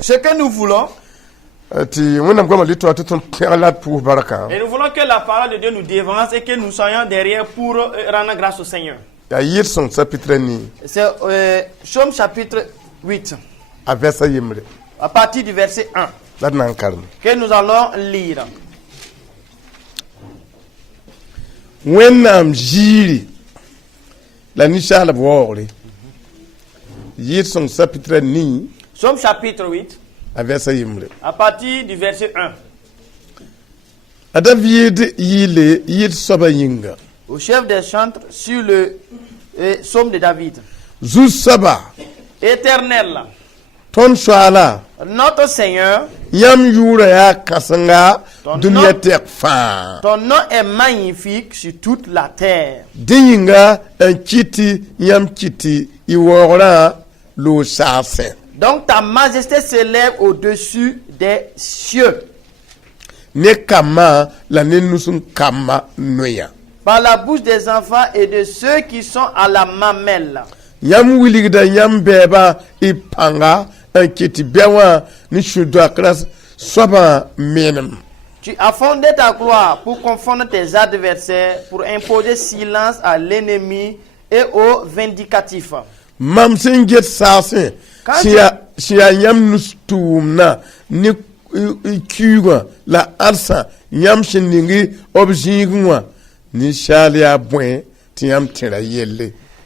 Ce que nous voulons, et nous voulons que la parole de Dieu nous dévance et que nous soyons derrière pour rendre grâce au Seigneur. C'est Psaume chapitre 8, à partir du verset 1, que nous allons lire. Psaume chapitre 8, à partir du verset 1. Au chef des chantres sur le psaume de David. Éternel, notre Seigneur, ton nom est magnifique sur toute la terre. Donc ta majesté s'élève au-dessus des cieux. Par la bouche des enfants et de ceux qui sont à la mamelle. Tu as fondé ta gloire pour confondre tes adversaires, pour imposer silence à l'ennemi et aux vindicatifs.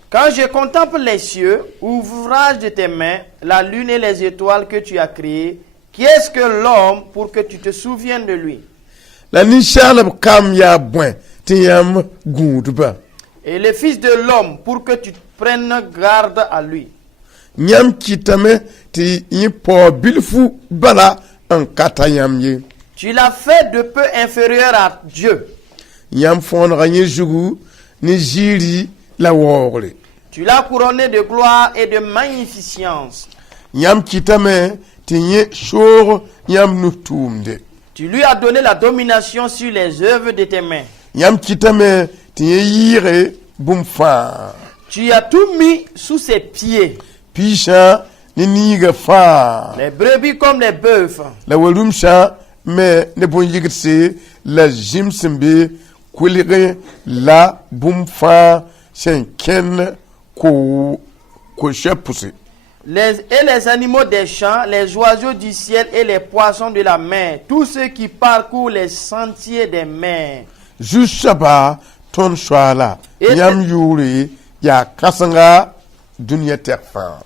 Quand je contemple les cieux, ouvrage de tes mains, la lune et les étoiles que tu as créées, qui est-ce que l'homme pour que tu te souviennes de lui? Et le fils de l'homme pour que tu prennes garde à lui. Tu l'as fait de peu inférieur à Dieu. Tu l'as couronné de gloire et de magnificence. Tu lui as donné la domination sur les œuvres de tes mains. Tu as tout mis sous ses pieds. Les brebis comme les bœufs. Et les animaux des champs, les oiseaux du ciel et les poissons de la mer, tous ceux qui parcourent les sentiers des mers.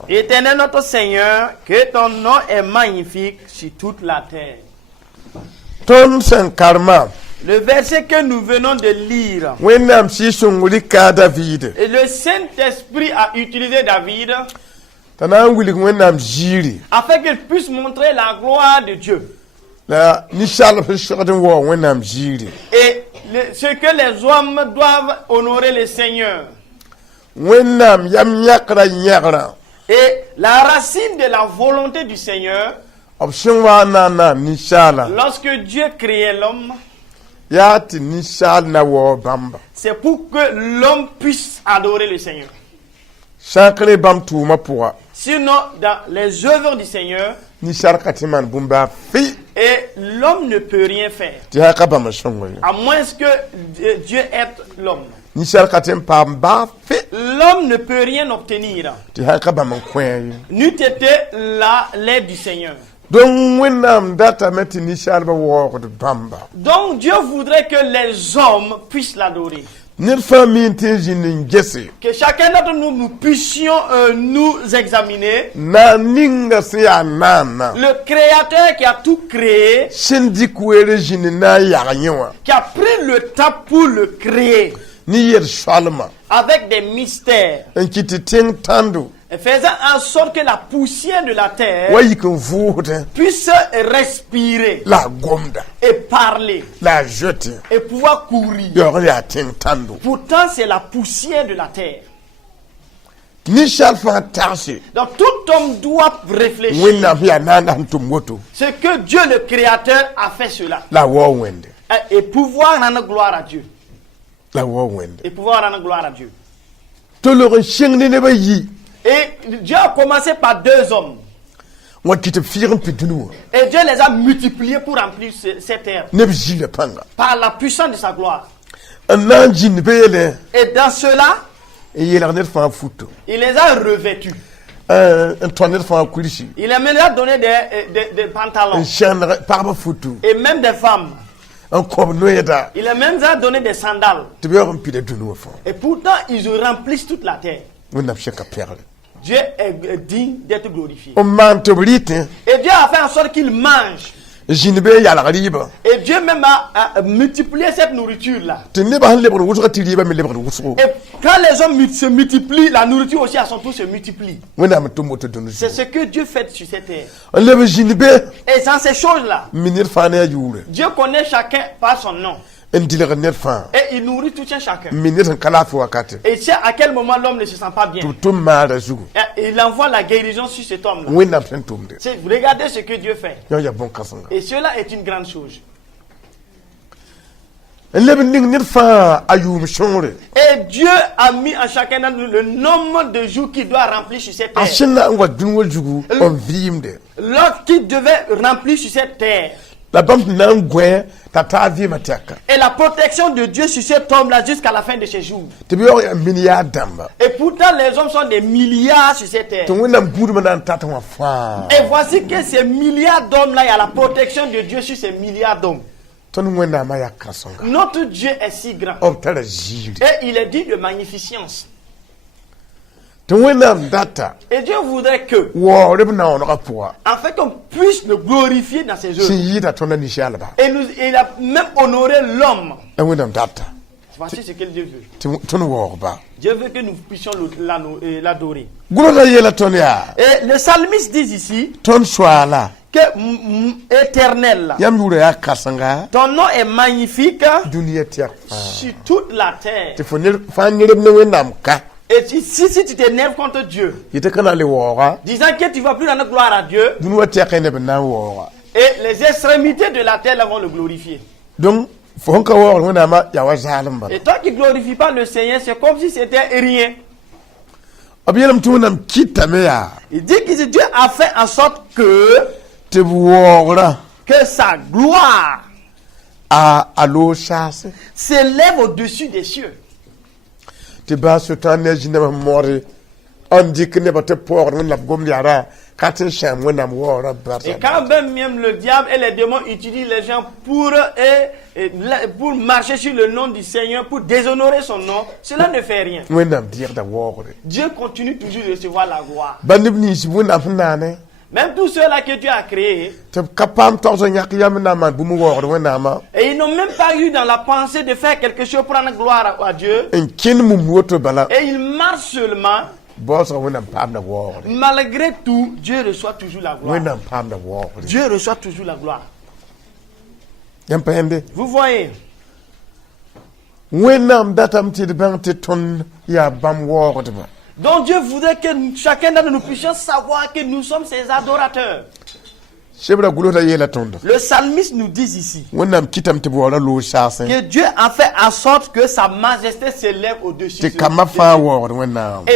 Éternel notre Seigneur, que ton nom est magnifique sur toute la terre. Le verset que nous venons de lire. Et le Saint-Esprit a utilisé David afin qu'il puisse montrer la gloire de Dieu. Et ce que les hommes doivent honorer le Seigneur. Et la racine de la volonté du Seigneur, lorsque Dieu créait l'homme, c'est pour que l'homme puisse adorer le Seigneur. Sinon, dans les œuvres du Seigneur, et l'homme ne peut rien faire, à moins que Dieu aide l'homme. L'homme ne peut rien obtenir, n'eût été l'aide du Seigneur. Donc Dieu voudrait que les hommes puissent l'adorer. Que chacun d'entre nous, nous puissions nous examiner. Le Créateur qui a tout créé, qui a pris le temps pour le créer, avec des mystères, et faisant en sorte que la poussière de la terre puisse respirer et parler et pouvoir courir. Pourtant, c'est la poussière de la terre. Donc tout homme doit réfléchir. C'est que Dieu le Créateur a fait cela. Et pouvoir rendre gloire à Dieu. Et pouvoir rendre gloire à Dieu. Et Dieu a commencé par 2 hommes. Et Dieu les a multipliés pour remplir cette terre. Par la puissance de sa gloire. Et dans cela, il les a revêtus. Il les a donné des pantalons. Et même des femmes. Il a même donné des sandales. Et pourtant, ils remplissent toute la terre. Dieu est digne d'être glorifié. Et Dieu a fait en sorte qu'il mange. Et Dieu même a multiplié cette nourriture-là. Et quand les hommes se multiplient, la nourriture aussi à son tour se multiplie. C'est ce que Dieu fait sur cette terre. Et sans ces choses-là, Dieu connaît chacun par son nom. Et il nourrit tout un chacun. Et sait à quel moment l'homme ne se sent pas bien. Et il envoie la guérison sur cet homme-là. Regardez ce que Dieu fait. Et cela est une grande chose. Et Dieu a mis à chacun d'entre nous le nombre de jours qu'il doit remplir sur cette terre. Lorsqu'il devait remplir sur cette terre. Et la protection de Dieu sur cet homme-là jusqu'à la fin de ses jours. Et pourtant, les hommes sont des milliards sur cette terre. Et voici que ces milliards d'hommes-là, il y a la protection de Dieu sur ces milliards d'hommes. Notre Dieu est si grand. Et il est dit de magnificence. Et Dieu voudrait que, en fait, qu'on puisse le glorifier dans ses œuvres. Et il a même honoré l'homme. Voici ce que Dieu veut. Dieu veut que nous puissions l'adorer. Et le psalmiste dit ici que éternel, ton nom est magnifique sur toute la terre. Et si tu t'énerves contre Dieu, disant que tu ne vas plus rendre gloire à Dieu, et les extrémités de la terre vont le glorifier. Et toi qui ne glorifies pas le Seigneur, c'est comme si c'était rien. Il dit que Dieu a fait en sorte que sa gloire s'élève au-dessus des cieux. Et quand même le diable et les démons utilisent les gens pour marcher sur le nom du Seigneur, pour déshonorer son nom, cela ne fait rien. Dieu continue toujours de recevoir la gloire. Même tous ceux-là que Dieu a créés, et ils n'ont même pas eu dans la pensée de faire quelque chose pour rendre gloire à Dieu. Et ils marchent seulement. Malgré tout, Dieu reçoit toujours la gloire. Dieu reçoit toujours la gloire. Vous voyez? Donc Dieu voudrait que chacun d'entre nous puissions savoir que nous sommes ses adorateurs. Le psalmiste nous dit ici que Dieu a fait en sorte que sa majesté s'élève au-dessus. Et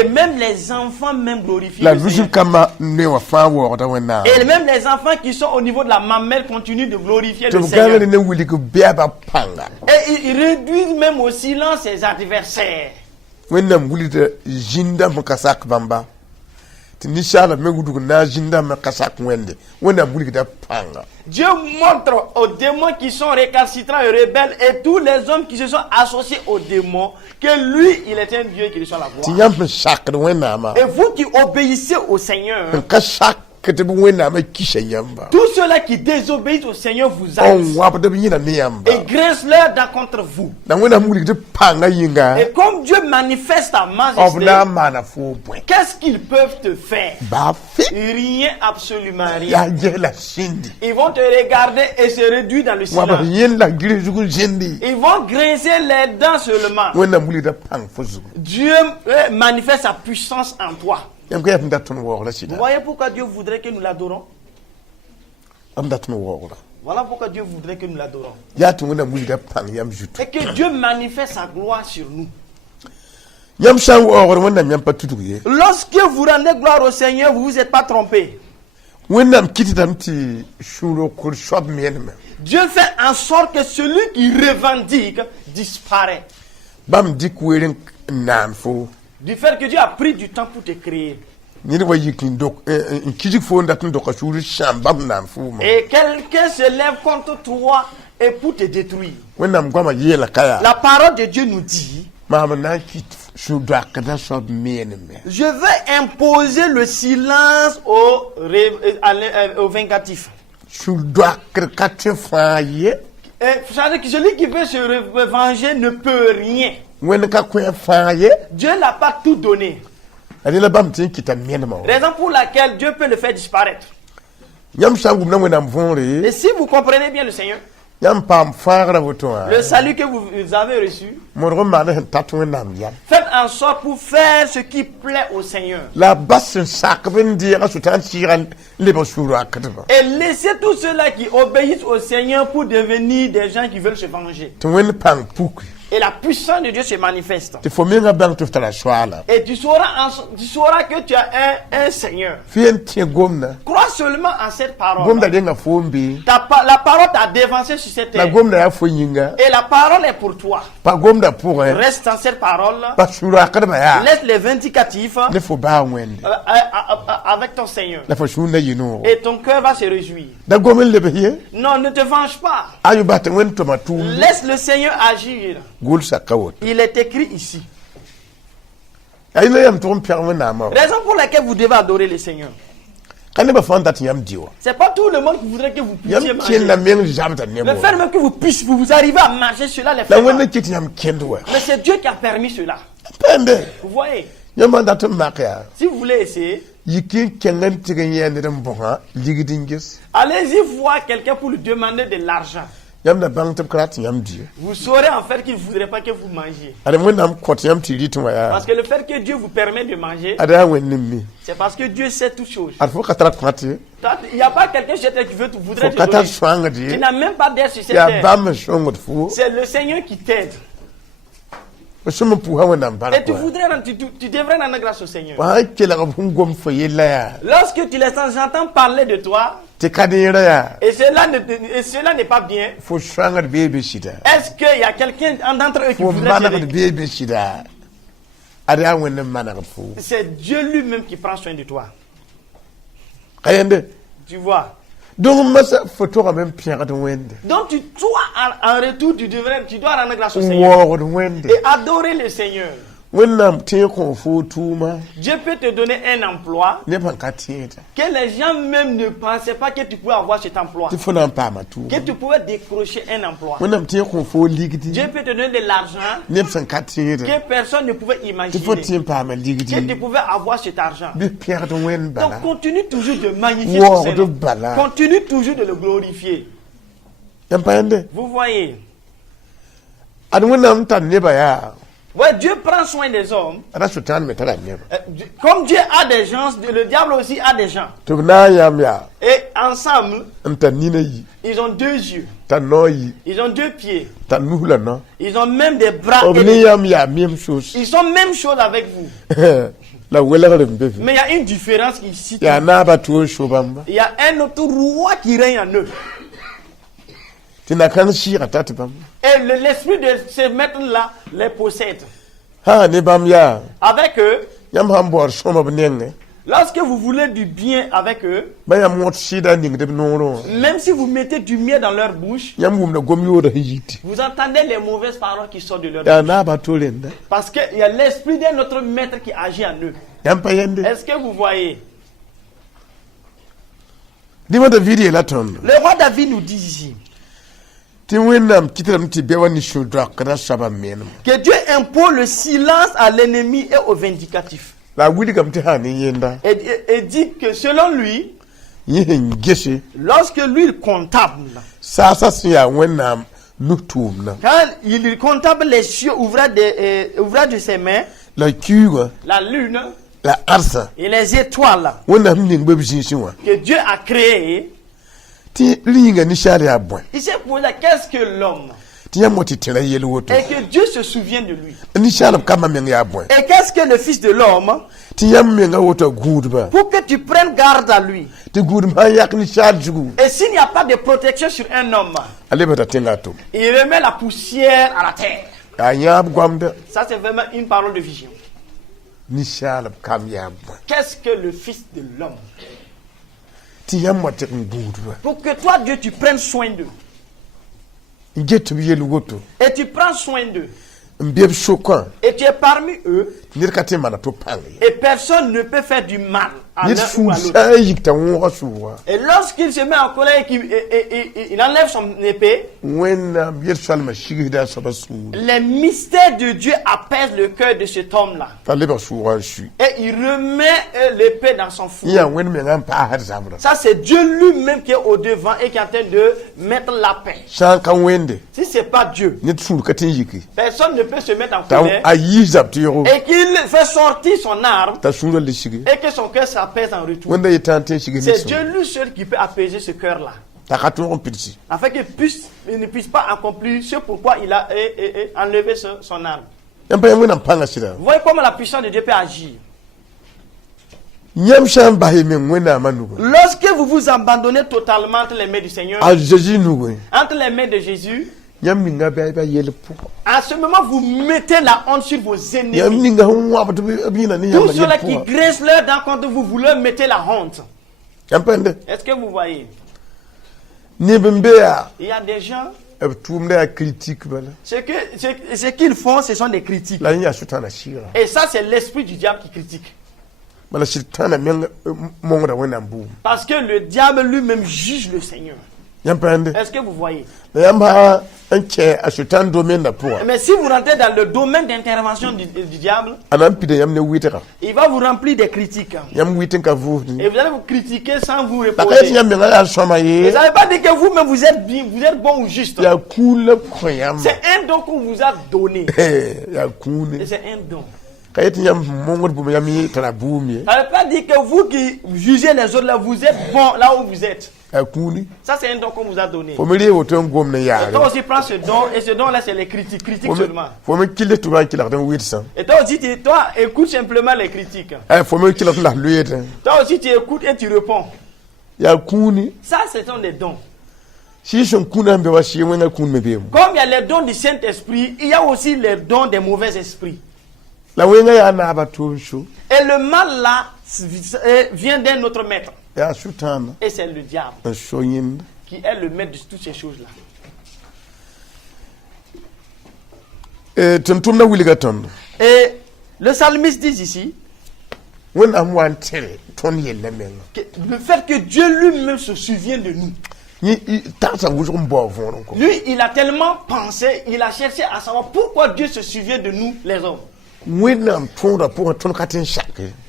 même les enfants glorifient le Seigneur. Et même les enfants qui sont au niveau de la mamelle continuent de glorifier le Seigneur. Et ils réduisent même au silence ses adversaires. Dieu montre aux démons qui sont récalcitrants et rebelles et tous les hommes qui se sont associés aux démons que lui, il est un Dieu qui reçoit la gloire. Et vous qui obéissez au Seigneur, tous ceux-là qui désobéissent au Seigneur vous haïssent et grincent leurs dents contre vous. Et comme Dieu manifeste sa majesté, qu'est-ce qu'ils peuvent te faire? Rien, absolument rien. Ils vont te regarder et se réduire dans le silence. Ils vont grincer les dents seulement. Dieu manifeste sa puissance en toi. Vous voyez pourquoi Dieu voudrait que nous l'adorons? Voilà pourquoi Dieu voudrait que nous l'adorons. Et que Dieu manifeste sa gloire sur nous. Lorsque vous rendez gloire au Seigneur, vous ne vous êtes pas trompé. Dieu fait en sorte que celui qui revendique disparaît. Du fait que Dieu a pris du temps pour te créer. Et quelqu'un se lève contre toi et pour te détruire. La parole de Dieu nous dit: je vais imposer le silence au vingatif. C'est-à-dire que celui qui veut se venger ne peut rien. Dieu n'a pas tout donné. Raison pour laquelle Dieu peut le faire disparaître. Et si vous comprenez bien le Seigneur, le salut que vous avez reçu, faites en sorte pour faire ce qui plaît au Seigneur. Et laissez tous ceux-là qui obéissent au Seigneur pour devenir des gens qui veulent se venger. Et la puissance de Dieu se manifeste. Et tu sauras que tu as un Seigneur. Crois seulement en cette parole. La parole t'a dévancé sur cette terre. Et la parole est pour toi. Reste dans cette parole. Laisse les vindicatifs avec ton Seigneur. Et ton cœur va se réjouir. Non, ne te venge pas. Laisse le Seigneur agir. Il est écrit ici. Raison pour laquelle vous devez adorer le Seigneur. C'est pas tout le monde qui voudrait que vous puissiez manger. Le fait même que vous arrivez à manger cela, les frères. Mais c'est Dieu qui a permis cela. Vous voyez? Si vous voulez essayer, allez-y voir quelqu'un pour lui demander de l'argent. Vous saurez en fait qu'il ne voudrait pas que vous mangiez. Parce que le fait que Dieu vous permet de manger, c'est parce que Dieu sait toutes choses. Il n'y a pas quelqu'un chez toi qui voudrait te donner. Tu n'as même pas d'aide sur cette terre. C'est le Seigneur qui t'aide. Et tu devrais rendre grâce au Seigneur. Lorsque tu les sens, j'entends parler de toi. Et cela n'est pas bien. Est-ce qu'il y a quelqu'un d'entre eux qui voudrait t'aider? C'est Dieu lui-même qui prend soin de toi. Tu vois? Donc toi, en retour, tu dois rendre grâce au Seigneur et adorer le Seigneur. Dieu peut te donner un emploi que les gens même ne pensaient pas que tu pouvais avoir cet emploi, que tu pouvais décrocher un emploi. Dieu peut te donner de l'argent que personne ne pouvait imaginer, que tu pouvais avoir cet argent. Donc continue toujours de magnifier ton Seigneur. Continue toujours de le glorifier. Vous voyez? Ouais, Dieu prend soin des hommes. Comme Dieu a des gens, le diable aussi a des gens. Et ensemble, ils ont deux yeux. Ils ont deux pieds. Ils ont même des bras. Ils sont même chose avec vous. Mais il y a une différence ici. Il y a un autre roi qui règne en eux. Et l'esprit de ces maîtres-là les possède. Avec eux, Lorsque vous voulez du bien avec eux, même si vous mettez du miel dans leur bouche, vous entendez les mauvaises paroles qui sortent de leur bouche. Parce qu'il y a l'esprit de notre maître qui agit en eux. Est-ce que vous voyez? Le roi David nous dit ici que Dieu impose le silence à l'ennemi et au vindicatif. Et dit que selon lui, lorsque lui il comptable, quand il comptable les cieux ouvrant de ses mains, la lune et les étoiles que Dieu a créées, il s'est posé qu'est-ce que l'homme? Et que Dieu se souvient de lui. Et qu'est-ce que le Fils de l'homme? Pour que tu prennes garde à lui. Et s'il n'y a pas de protection sur un homme, il remet la poussière à la terre. Ça, c'est vraiment une parole de vision. Qu'est-ce que le Fils de l'homme? Pour que toi, Dieu, tu prennes soin d'eux. Et tu prends soin d'eux. Et tu es parmi eux. Et personne ne peut faire du mal à l'un ou à l'autre. Et lorsqu'il se met en colère et qu'il enlève son épée, les mystères de Dieu apaisent le cœur de cet homme-là. Et il remet l'épée dans son four. Ça, c'est Dieu lui-même qui est au devant et qui est en train de mettre la paix. Si ce n'est pas Dieu, personne ne peut se mettre en colère et qu'il fait sortir son arme et que son cœur s'apaise en retour. C'est Dieu lui seul qui peut apaiser ce cœur-là. Afin qu'il ne puisse pas accomplir ce pourquoi il a enlevé son arme. Vous voyez comment la puissance de Dieu peut agir. Lorsque vous vous abandonnez totalement entre les mains du Seigneur, entre les mains de Jésus, à ce moment, vous mettez la honte sur vos ennemis. Tous ceux-là qui graissent leurs dents contre vous, vous leur mettez la honte. Est-ce que vous voyez? Il y a des gens, ce qu'ils font, ce sont des critiques. Et ça, c'est l'esprit du diable qui critique. Parce que le diable lui-même juge le Seigneur. Est-ce que vous voyez? Mais si vous rentrez dans le domaine d'intervention du diable, il va vous remplir des critiques. Et vous allez vous critiquer sans vous reposer. Et ça ne veut pas dire que vous-même vous êtes bien, vous êtes bon ou juste. C'est un don qu'on vous a donné. Et c'est un don. Ça ne veut pas dire que vous qui jugez les autres là, vous êtes bon là où vous êtes. Ça, c'est un don qu'on vous a donné. Et toi aussi, prends ce don, et ce don-là, c'est les critiques. Critique seulement. Et toi aussi, toi, écoute simplement les critiques. Toi aussi, tu écoutes et tu réponds. Ça, ce sont des dons. Comme il y a les dons du Saint-Esprit, il y a aussi les dons des mauvais esprits. Et le mal là vient d'un autre maître. Et c'est le diable qui est le maître de toutes ces choses-là. Et le psalmiste dit ici le fait que Dieu lui-même se souvient de nous. Lui, il a tellement pensé, il a cherché à savoir pourquoi Dieu se souvient de nous, les hommes.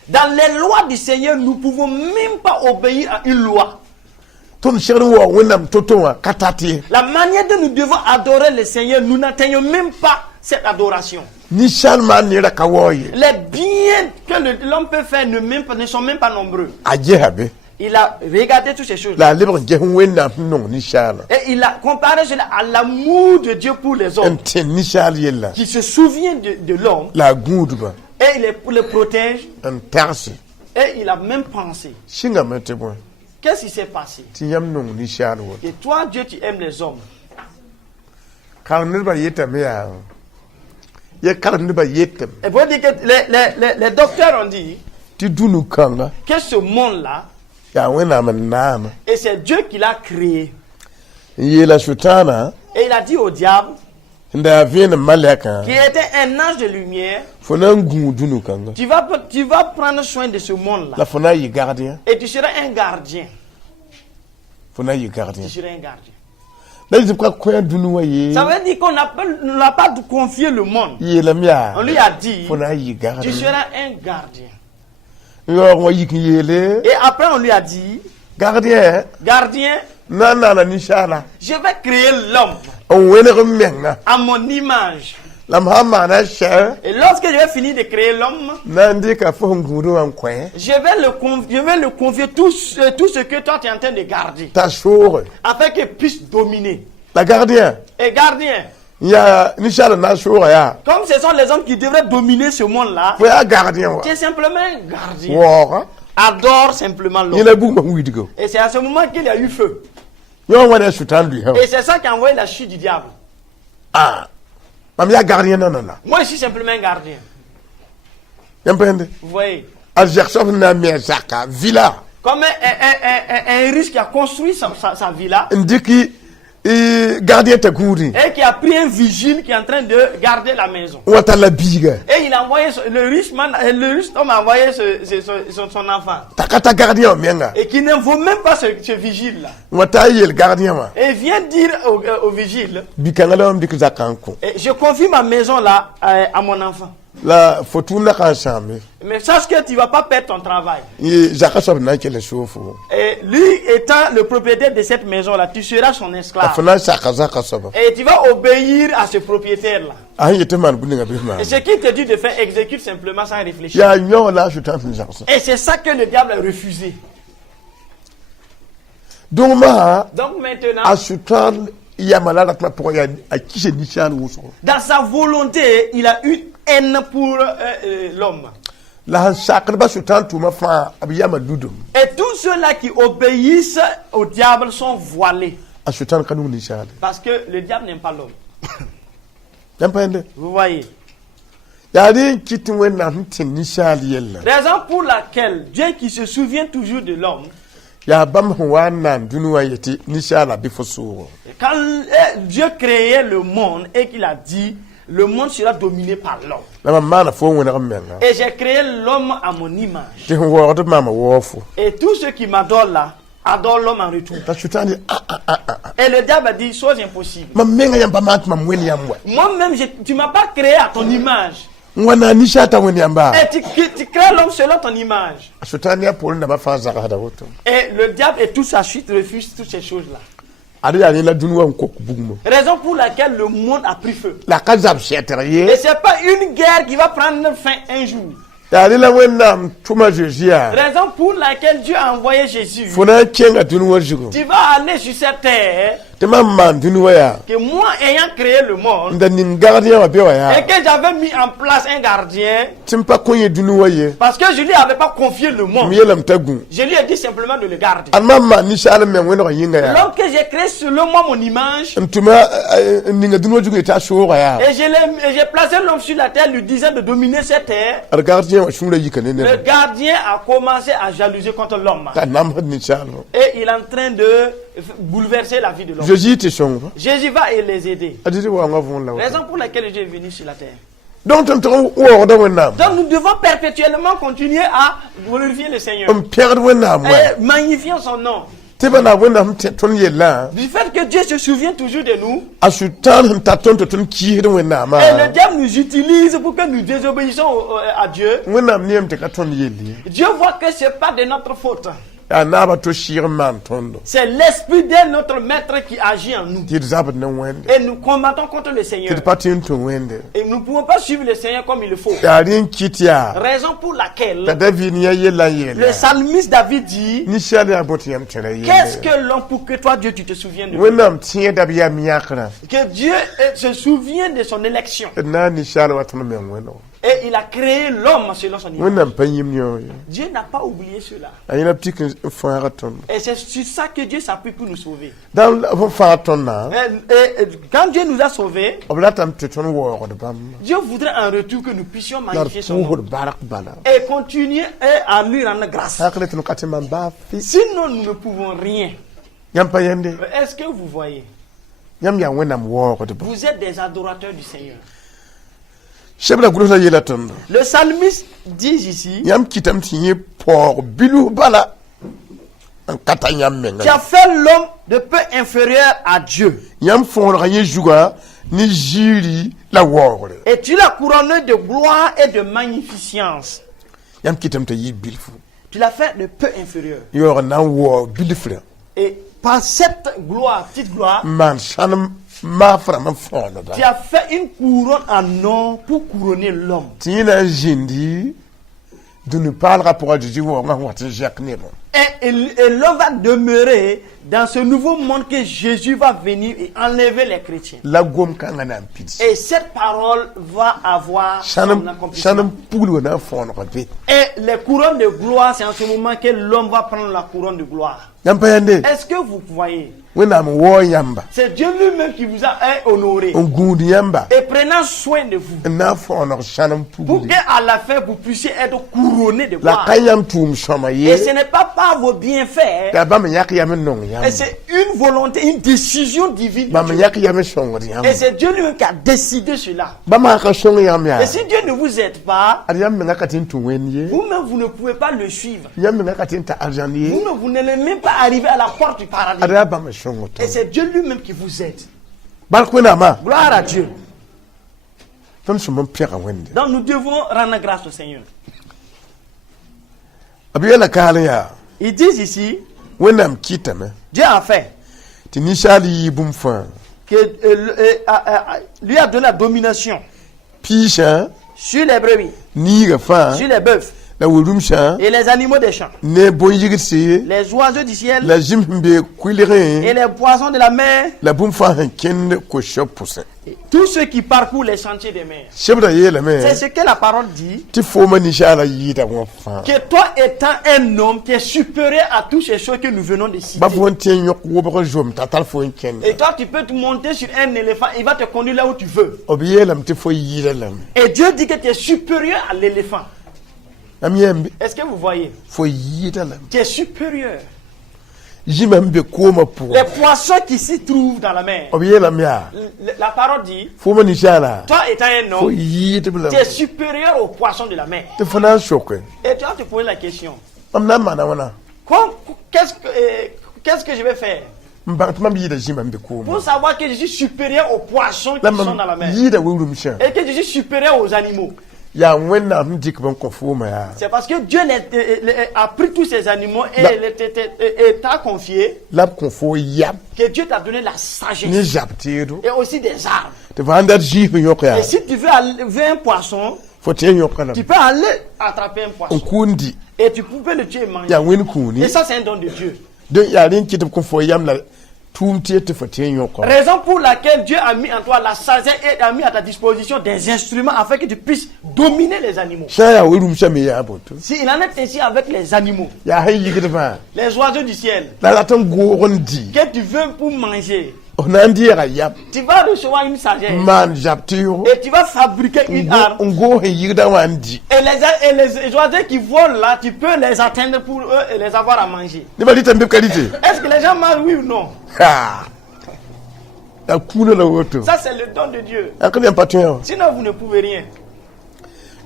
Dans les lois du Seigneur, nous ne pouvons même pas obéir à une loi. La manière dont nous devons adorer le Seigneur, nous n'atteignons même pas cette adoration. Les biens que l'homme peut faire ne sont même pas nombreux. Il a regardé toutes ces choses. Et il a comparé cela à l'amour de Dieu pour les hommes. Qui se souvient de l'homme. Et il le protège. Et il a même pensé. Qu'est-ce qui s'est passé? Et toi, Dieu, tu aimes les hommes. Et vous dire que les docteurs ont dit que ce monde-là, et c'est Dieu qui l'a créé. Et il a dit au diable, qui était un ange de lumière, tu vas prendre soin de ce monde-là. Et tu seras un gardien. Tu seras un gardien. Ça veut dire qu'on n'a pas confié le monde. On lui a dit, tu seras un gardien. Et après on lui a dit, gardien, je vais créer l'homme à mon image. Et lorsque je vais finir de créer l'homme, je vais le confier tout ce que toi tu es en train de garder, afin qu'il puisse dominer. Et gardien, comme ce sont les hommes qui devraient dominer ce monde-là, tu es simplement un gardien. Adore simplement l'homme. Et c'est à ce moment qu'il y a eu feu. Et c'est ça qui a envoyé la chute du diable. Moi, je suis simplement un gardien. Vous voyez? Comme un riche qui a construit sa villa. Et qui a pris un vigile qui est en train de garder la maison. Et il a envoyé le riche homme a envoyé son enfant. Et qui ne vaut même pas ce vigile-là. Et il vient dire au vigile, je confie ma maison là à mon enfant. Mais sache que tu ne vas pas perdre ton travail. Et lui étant le propriétaire de cette maison-là, tu seras son esclave. Et tu vas obéir à ce propriétaire-là. Et ce qu'il te dit de faire, exécute simplement sans réfléchir. Et c'est ça que le diable a refusé. Donc maintenant, dans sa volonté, il a eu haine pour l'homme. Et tous ceux-là qui obéissent au diable sont voilés. Parce que le diable n'aime pas l'homme. Vous voyez? Raison pour laquelle Dieu qui se souvient toujours de l'homme, quand Dieu créait le monde et qu'il a dit, le monde sera dominé par l'homme. Et j'ai créé l'homme à mon image. Et tous ceux qui m'adorent là, adorent l'homme en retour. Et le diable a dit, chose impossible. Moi-même, tu ne m'as pas créé à ton image. Et tu crées l'homme selon ton image. Et le diable et toute sa suite refusent toutes ces choses-là. Raison pour laquelle le monde a pris feu. Et ce n'est pas une guerre qui va prendre fin un jour. Raison pour laquelle Dieu a envoyé Jésus. Tu vas aller sur cette terre. Que moi ayant créé le monde et que j'avais mis en place un gardien, parce que je lui avais pas confié le monde, je lui ai dit simplement de le garder. Lorsque j'ai créé selon moi mon image, et j'ai placé l'homme sur la terre lui disant de dominer cette terre, le gardien a commencé à jalouser contre l'homme. Et il est en train de bouleverser la vie de l'homme. Jésus va les aider. Raison pour laquelle Jésus est venu sur la terre. Donc nous devons perpétuellement continuer à glorifier le Seigneur et magnifier son nom. Du fait que Dieu se souvient toujours de nous, et le diable nous utilise pour que nous désobéissons à Dieu. Dieu voit que ce n'est pas de notre faute. C'est l'esprit de notre maître qui agit en nous. Et nous combattons contre le Seigneur. Et nous ne pouvons pas suivre le Seigneur comme il le faut. Raison pour laquelle le psalmiste David dit, qu'est-ce que l'homme pour que toi Dieu tu te souviens de lui? Que Dieu se souvient de son élection. Et il a créé l'homme selon son image. Dieu n'a pas oublié cela. Et c'est sur ça que Dieu s'appuie pour nous sauver. Et quand Dieu nous a sauvés, Dieu voudrait en retour que nous puissions magnifier son nom et continuer à lui rendre grâce. Sinon, nous ne pouvons rien. Est-ce que vous voyez? Vous êtes des adorateurs du Seigneur. Le psalmiste dit ici, tu as fait l'homme de peu inférieur à Dieu. Et tu l'as couronné de gloire et de magnificence. Tu l'as fait de peu inférieur. Et par cette gloire, petite gloire, tu as fait une couronne en or pour couronner l'homme. Et l'homme va demeurer dans ce nouveau monde que Jésus va venir et enlever les chrétiens. Et cette parole va avoir son accomplissement. Et les couronnes de gloire, c'est en ce moment que l'homme va prendre la couronne de gloire. Est-ce que vous voyez? C'est Dieu lui-même qui vous a honoré et prenant soin de vous pour qu'à la fin vous puissiez être couronné de gloire. Et ce n'est pas par vos bienfaits, et c'est une volonté, une décision divine de Dieu. Et c'est Dieu lui-même qui a décidé cela. Et si Dieu ne vous aide pas, vous-même vous ne pouvez pas le suivre. Vous-même vous n'allez même pas arriver à la porte du paradis. Et c'est Dieu lui-même qui vous aide. Gloire à Dieu. Donc nous devons rendre grâce au Seigneur. Ils disent ici, Dieu a fait que lui a donné la domination sur les brebis, sur les bœufs et les animaux des champs, les oiseaux du ciel et les poissons de la mer, tous ceux qui parcourent les sentiers des mers. C'est ce que la parole dit, que toi étant un homme qui est supérieur à toutes ces choses que nous venons de citer, et toi tu peux te monter sur un éléphant, il va te conduire là où tu veux. Et Dieu dit que tu es supérieur à l'éléphant. Est-ce que vous voyez? Tu es supérieur. Les poissons qui s'y trouvent dans la mer. La parole dit, toi étant un homme, tu es supérieur aux poissons de la mer. Et tu vas te poser la question, qu'est-ce que je vais faire pour savoir que je suis supérieur aux poissons qui sont dans la mer et que je suis supérieur aux animaux? C'est parce que Dieu a pris tous ces animaux et t'a confié que Dieu t'a donné la sagesse et aussi des armes. Et si tu veux un poisson, tu peux aller attraper un poisson et tu peux le tuer et manger. Et ça, c'est un don de Dieu. Raison pour laquelle Dieu a mis en toi la sagesse et a mis à ta disposition des instruments afin que tu puisses dominer les animaux. Si il en est ainsi avec les animaux, les oiseaux du ciel, que tu veux pour manger, tu vas recevoir une sagesse et tu vas fabriquer une arme. Et les oiseaux qui volent là, tu peux les atteindre pour eux et les avoir à manger. Est-ce que les gens mangent, oui ou non? Ça c'est le don de Dieu. Sinon vous ne pouvez rien.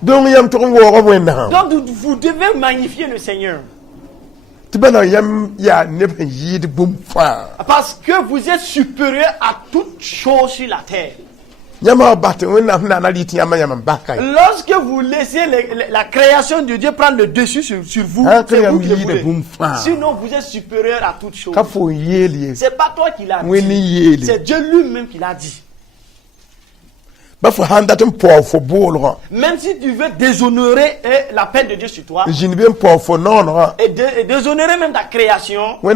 Donc vous devez magnifier le Seigneur. Parce que vous êtes supérieur à toute chose sur la terre. Lorsque vous laissez la création de Dieu prendre le dessus sur vous, c'est vous qui le voulez. Sinon vous êtes supérieur à toute chose. C'est pas toi qui l'as dit, c'est Dieu lui-même qui l'a dit. Même si tu veux déshonorer la paix de Dieu sur toi et déshonorer même ta création, Dieu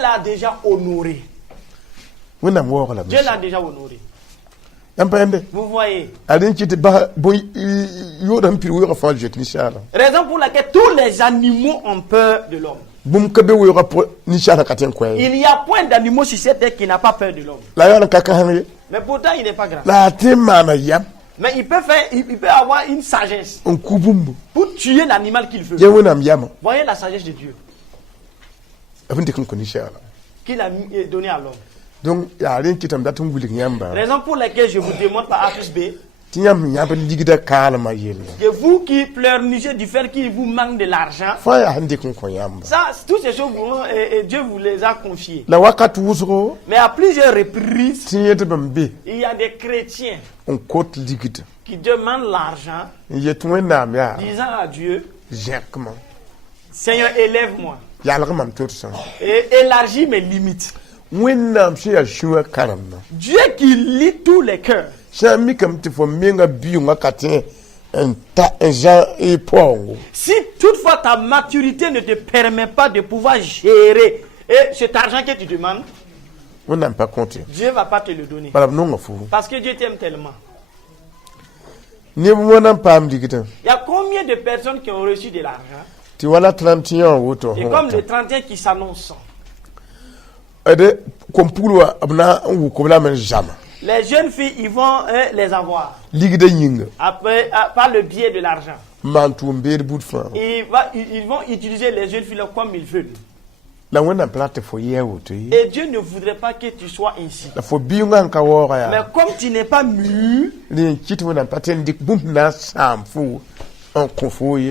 l'a déjà honoré. Dieu l'a déjà honoré. Vous voyez. Raison pour laquelle tous les animaux ont peur de l'homme. Il n'y a point d'animaux sur cette terre qui n'a pas peur de l'homme. Mais pourtant, il n'est pas grand. Mais il peut avoir une sagesse pour tuer l'animal qu'il veut. Voyez la sagesse de Dieu qu'il a donné à l'homme. Donc, il y a rien qui t'aime d'être raison pour laquelle je vous demande par A plus B que vous qui pleurnichez du fait qu'il vous manque de l'argent, ça, toutes ces choses, Dieu vous les a confiées. Mais à plusieurs reprises, il y a des chrétiens qui demandent l'argent, disant à Dieu, Seigneur, élève-moi et élargis mes limites. Dieu qui lit tous les cœurs. Si toutefois ta maturité ne te permet pas de pouvoir gérer cet argent que tu demandes, Dieu ne va pas te le donner. Parce que Dieu t'aime tellement. Il y a combien de personnes qui ont reçu de l'argent? Et comme le 31 qui s'annonce. Les jeunes filles, ils vont les avoir. Après, par le biais de l'argent. Ils vont utiliser les jeunes filles comme ils veulent. Et Dieu ne voudrait pas que tu sois ainsi. Mais comme tu n'es pas mûr,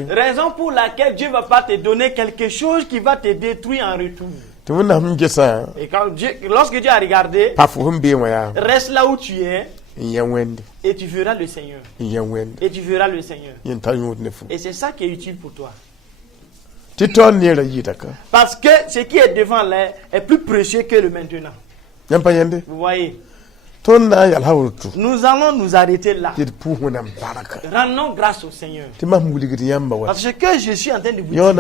raison pour laquelle Dieu ne va pas te donner quelque chose qui va te détruire en retour. Et lorsque Dieu a regardé, reste là où tu es et tu verras le Seigneur. Et tu verras le Seigneur. Et c'est ça qui est utile pour toi. Parce que ce qui est devant là est plus précieux que le maintenant. Vous voyez? Nous allons nous arrêter là. Rendons grâce au Seigneur. Parce que je suis en train de vous dire,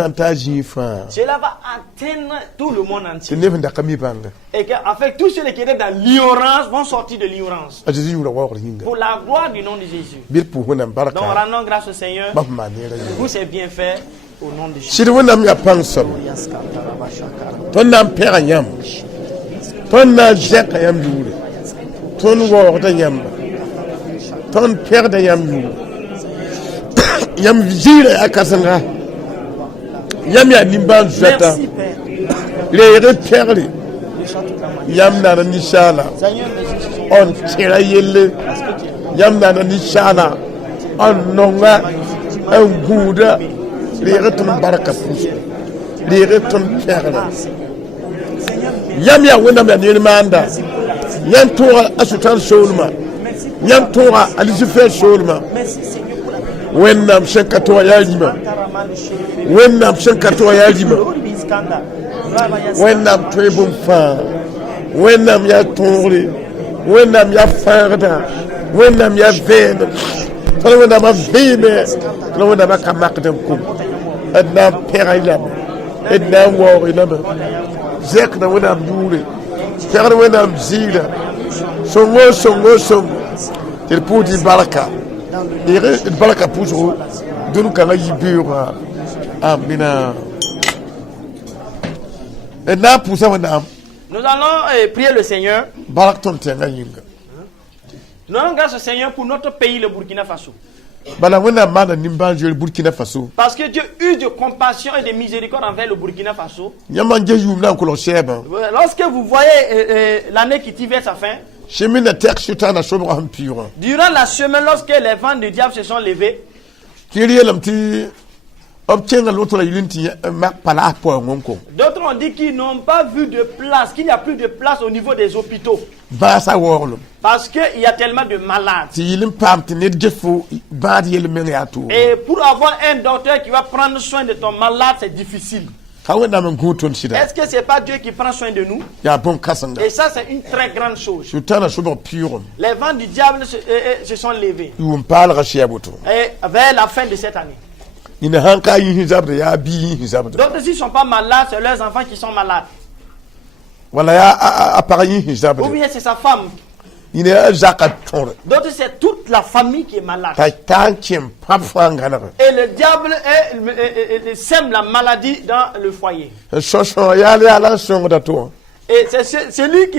cela va atteindre tout le monde entier. Et qu'avec tous ceux qui étaient dans l'ignorance vont sortir de l'ignorance. Pour la gloire du nom de Jésus. Donc rendons grâce au Seigneur. Vous c'est bien fait au nom de Jésus. Ton wor da yamba ton père da yam vire akasanga yam ya nimban zata les repères yam na nishala on tira yelle yam na nishala on nonga un gouda les retourne baraka pousse les retourne père yam ya wona ma ni manda Yantora Asutan Solma, Yantora Alizifer Solma, when I'm Shankatoa Yadima, when I'm Shankatoa Yadima, when I'm Trebum Far, when I'm Yatori, when I'm Yafarda, when I'm Yaven, when I'm a baby, when I'm a Kamakam Kum, and now Perayam, and now war in number. Zekna when I'm doing. Père when I'm zira, songo, il pour di baraka, il baraka pour donc à la yibura, amina. Et là pour ça nous allons prier le Seigneur. Barak ton tenga yinga. Nous allons grâce au Seigneur pour notre pays, le Burkina Faso. Parce que Dieu eut de compassion et de miséricorde envers le Burkina Faso. Lorsque vous voyez l'année qui tire vers sa fin, durant la semaine, lorsque les vents du diable se sont levés, d'autres ont dit qu'ils n'ont pas vu de place, qu'il n'y a plus de place au niveau des hôpitaux. Parce qu'il y a tellement de malades. Et pour avoir un docteur qui va prendre soin de ton malade, c'est difficile. Est-ce que ce n'est pas Dieu qui prend soin de nous? Et ça, c'est une très grande chose. Les vents du diable se sont levés. Et vers la fin de cette année. D'autres, s'ils ne sont pas malades, c'est leurs enfants qui sont malades. Ou bien c'est sa femme D'autres, c'est toute la famille qui est malade. Et le diable sème la maladie dans le foyer. Et c'est celui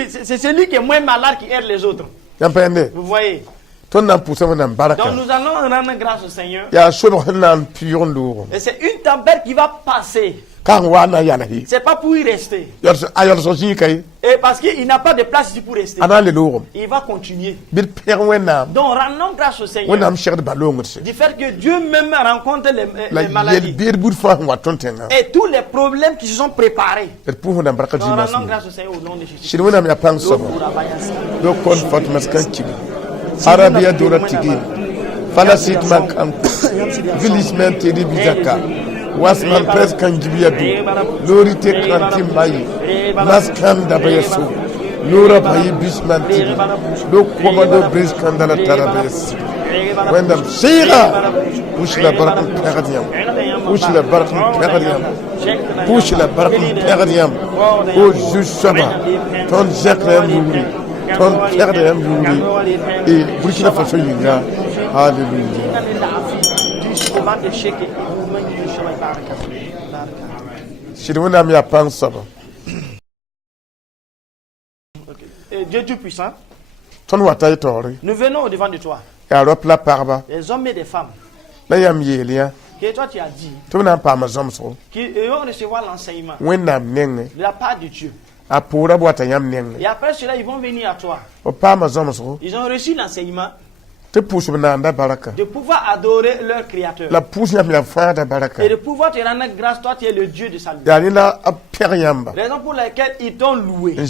qui est moins malade qui aide les autres. Vous voyez? Donc nous allons rendre grâce au Seigneur. Et c'est une tempête qui va passer. C'est pas pour y rester. Et parce qu'il n'a pas de place ici pour rester. Il va continuer. Donc rendons grâce au Seigneur du fait que Dieu même rencontre les maladies et tous les problèmes qui se sont préparés. Donc rendons grâce au Seigneur au nom de Jésus. Arabia Dora Tigi, Falasit Makam, Vilisman Tedi Bizaka, Wasman Press Kangibiadu, Lorite Kantim Bayi, Maskam Dabayasu, Lora Bayi Bisman Tigi, Look Commodore Bris Kandala Tarabes. When the Sira push la Barkan Peradium, push la Barkan Peradium, push la Barkan Peradium, oh Zusaba, Ton Jacques Mouri. Et Burkina Faso Yinga. Alléluia. Dieu puissant. Nous venons au devant de toi. Les hommes et les femmes. Que toi tu as dit. Qu'ils vont recevoir l'enseignement de la part de Dieu. Et après cela, ils vont venir à toi. Ils ont reçu l'enseignement de pouvoir adorer leur Créateur. Et de pouvoir te rendre grâce, toi tu es le Dieu de salut. Raison pour laquelle ils t'ont loué. Et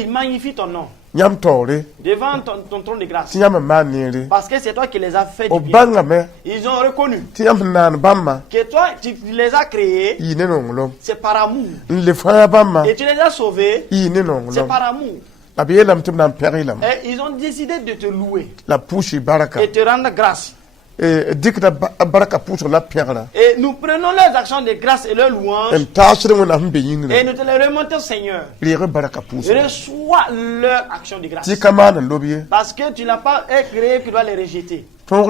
ils magnifient ton nom devant ton trône de grâce. Parce que c'est toi qui les as fait du bien. Ils ont reconnu que toi tu les as créés. C'est par amour. Et tu les as sauvés. C'est par amour. Et ils ont décidé de te louer et te rendre grâce. Et nous prenons leurs actions de grâce et leurs louanges et nous te les remontons, Seigneur. Reçois leurs actions de grâce. Parce que tu n'as pas créé que tu dois les rejeter. Dieu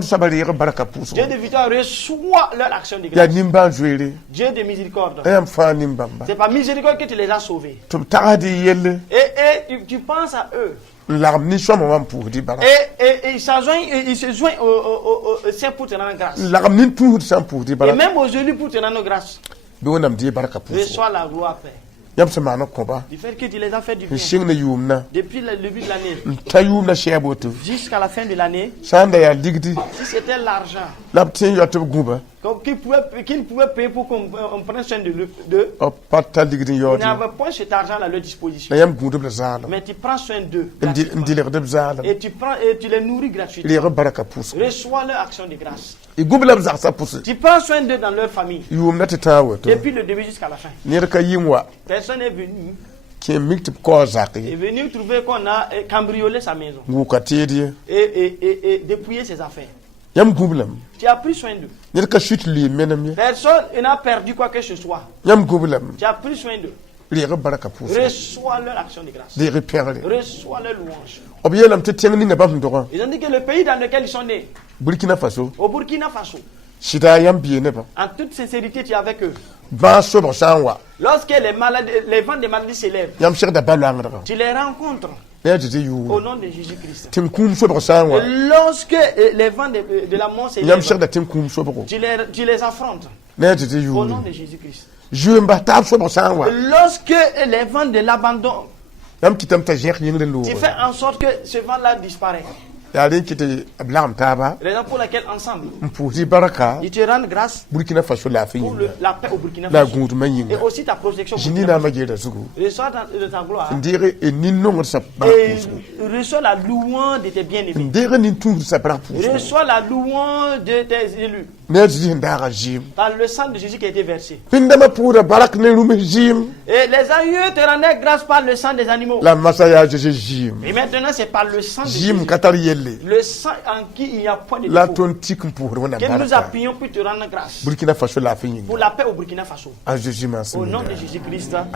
de victoire, reçois leur action de grâce. Dieu de miséricorde. C'est par miséricorde que tu les as sauvés. Et tu penses à eux. Et il se joint au Saint pour te rendre grâce. Et même aujourd'hui pour te rendre grâce. Reçois la gloire, Père. Du fait que tu les as fait du bien. Depuis le début de l'année jusqu'à la fin de l'année. Si c'était l'argent qu'il pouvait payer pour qu'on prenne soin d'eux, il n'avait point cet argent à leur disposition. Mais tu prends soin d'eux et tu les nourris gratuitement. Reçois leur action de grâce. Tu prends soin d'eux dans leur famille depuis le début jusqu'à la fin. Personne n'est venu trouver qu'on a cambriolé sa maison et dépouillé ses affaires. Tu as pris soin d'eux. Personne n'a perdu quoi que ce soit. Tu as pris soin d'eux. Reçois leur action de grâce. Reçois leur louange. Ils ont dit que le pays dans lequel ils sont nés, au Burkina Faso, en toute sincérité, tu es avec eux. Lorsque les vents des maladies s'élèvent, tu les rencontres au nom de Jésus-Christ. Lorsque les vents de la mort s'élèvent, tu les affrontes au nom de Jésus-Christ. Lorsque les vents de l'abandon, tu fais en sorte que ce vent-là disparaît. Raison pour laquelle ensemble ils te rendent grâce pour la paix au Burkina Faso et aussi ta protection. Reçois de ta gloire et reçois la louange de tes bien-aimés. Reçois la louange de tes élus par le sang de Jésus qui a été versé. Et les aïeux te rendaient grâce par le sang des animaux. Et maintenant c'est par le sang de Jésus, le sang en qui il n'y a point de défaut, que nous appuyons pour te rendre grâce pour la paix au Burkina Faso. Au nom de Jésus-Christ. Amen.